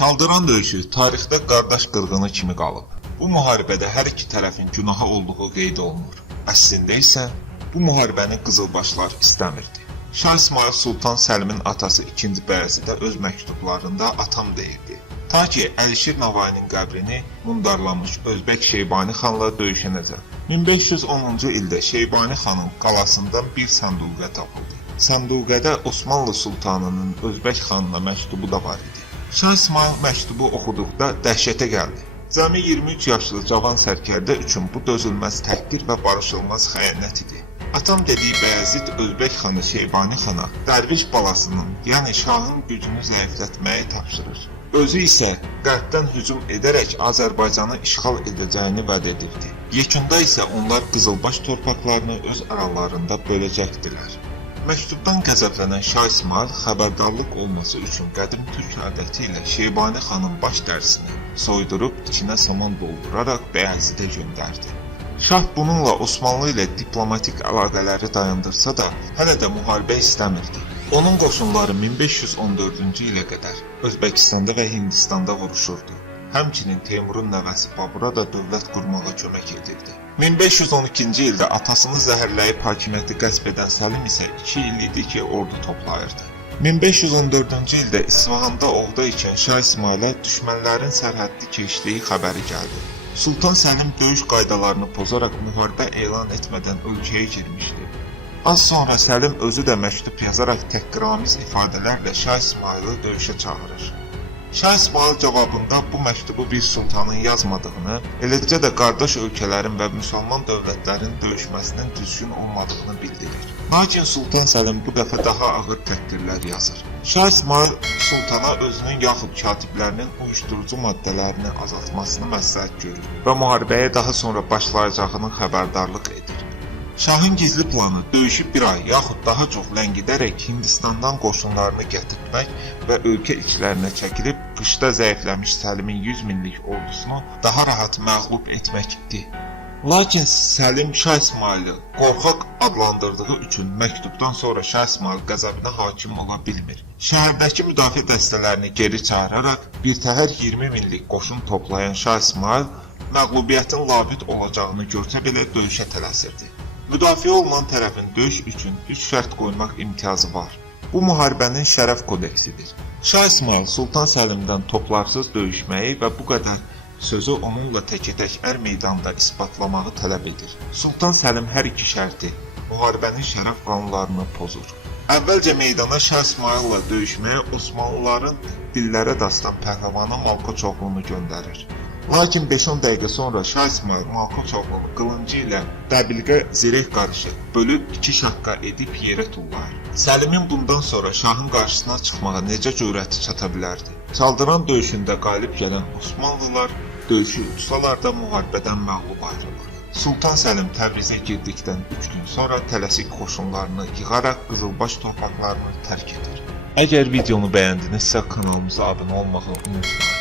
Çaldıran döyüşü tarixdə qardaş qırğını kimi qalıb. Bu müharibədə hər iki tərəfin günahı olduğu qeyd olunur. Əslində isə bu müharibəni qızılbaşlar istəmirdi. Şah İsmayıl Sultan Səlimin atası 2-ci Bəyəzidə öz məktublarında atam deyirdi. Ta ki Əlişir Navainin qəbrini mundarlamış Özbək Şeybani xanla döyüşənəcək. 1510-cu ildə Şeybani xanın qalasından bir sanduqə tapıldı. Sanduqədə Osmanlı sultanının Özbək xanına məktubu da var idi. Şah İsmayıl məktubu oxuduqda dəhşətə gəldi. Cəmi 23 yaşlı cavan sərkərdə üçün bu dözülməz təhqir və barışılmaz xəyanət idi. Atam dediyi Bəyazid Özbək xanı Şeybani xana dərviş balasının, yəni şahın gücünü zəiflətməyi tapşırır. Özü isə qərbdən hücum edərək Azərbaycanı işğal edəcəyini vəd edirdi. Yekunda isə onlar qızılbaş torpaqlarını öz aralarında böləcəkdilər. Məktubdan qəzəblənən Şah İsmayıl xəbərdarlıq olması üçün qədim türk adəti ilə Şeybani xanın baş dərisini soydurub içinə saman dolduraraq Bəyazidə göndərdi. Şah bununla Osmanlı ilə diplomatik əlaqələri dayandırsa da, hələ də müharibə istəmirdi. Onun qoşunları 1514-cü ilə qədər Özbəkistanda və Hindistanda vuruşurdu. Həmçinin Teymurun nəvəsi Babura da dövlət qurmağa kömək edirdi. 1512-ci ildə atasını zəhərləyib hakimiyyəti qəsb edən Səlim isə 2 il idi ki, ordu toplayırdı. 1514-cü ildə İsfahanda ovda ikən Şah İsmayıla düşmənlərin sərhəddi keçdiyi xəbəri gəldi. Sultan Səlim döyüş qaydalarını pozaraq müharibə elan etmədən ölkəyə girmişdi. Az sonra Səlim özü də məktub yazaraq təhqiramiz ifadələrlə Şah İsmayılı döyüşə çağırır. Şah İsmayıl cavabında bu məktubu bir sultanın yazmadığını, eləcə də qardaş ölkələrin və müsəlman dövlətlərin döyüşməsinin düzgün olmadığını bildirir. Lakin Sultan Səlim bu dəfə daha ağır təhqirlər yazır. Şah İsmayıl sultana özünün yaxud katiblərinin uyuşturucu maddələrini azaltmasını məsləhət görür və müharibəyə daha sonra başlayacağını xəbərdarlıq edir. Şahın gizli planı döyüşü bir ay yaxud daha çox ləngidərək Hindistandan qoşunlarını gətirmək və ölkə içlərinə çəkilib qışda zəifləmiş Səlimin 100 minlik ordusunu daha rahat məğlub etmək idi. Lakin Səlim Şah İsmayılı qorxaq adlandırdığı üçün məktubdan sonra Şah İsmayıl qəzəbinə hakim ola bilmir. Şəhərdəki müdafiə dəstələrini geri çağıraraq birtəhər 20 minlik qoşun toplayan Şah İsmayıl məğlubiyyətin labid olacağını görsə belə döyüşə tələsirdi. Müdafiə olunan tərəfin döyüş üçün üç şərt qoymaq imtiyazı var. Bu müharibənin şərəf kodeksidir. Şah İsmayıl Sultan Səlimdən toplarsız döyüşməyi və bu qədər sözü onunla təkə-tək ər meydanında isbatlamağı tələb edir. Sultan Səlim hər iki şərti müharibənin şərəf qanunlarını pozur. Əvvəlcə meydana Şah İsmayılla döyüşməyə Osmanlıların dillərə dastan pəhləvanı Malkoçoğlunu göndərir. Lakin 5-10 dəqiqə sonra Şah İsmayıl Malkoçoğlunu qılıncı ilə dəbilqə zireh qarışıq bölüb iki şaqqa edib yerə tullayır. Səlimin bundan sonra şahın qarşısına çıxmağa necə cürəti çata bilərdi? Çaldıran döyüşündə qalib gələn Osmanlılar döyüşü utsalar da müharibədən məğlub ayrılır. Sultan Səlim Təbrizə girdikdən 3 gün sonra tələsik qoşunlarını yığaraq Qızılbaş torpaqlarını tərk edir. Əgər videonu bəyəndinizsə kanalımıza abunə olmağı unutmayın.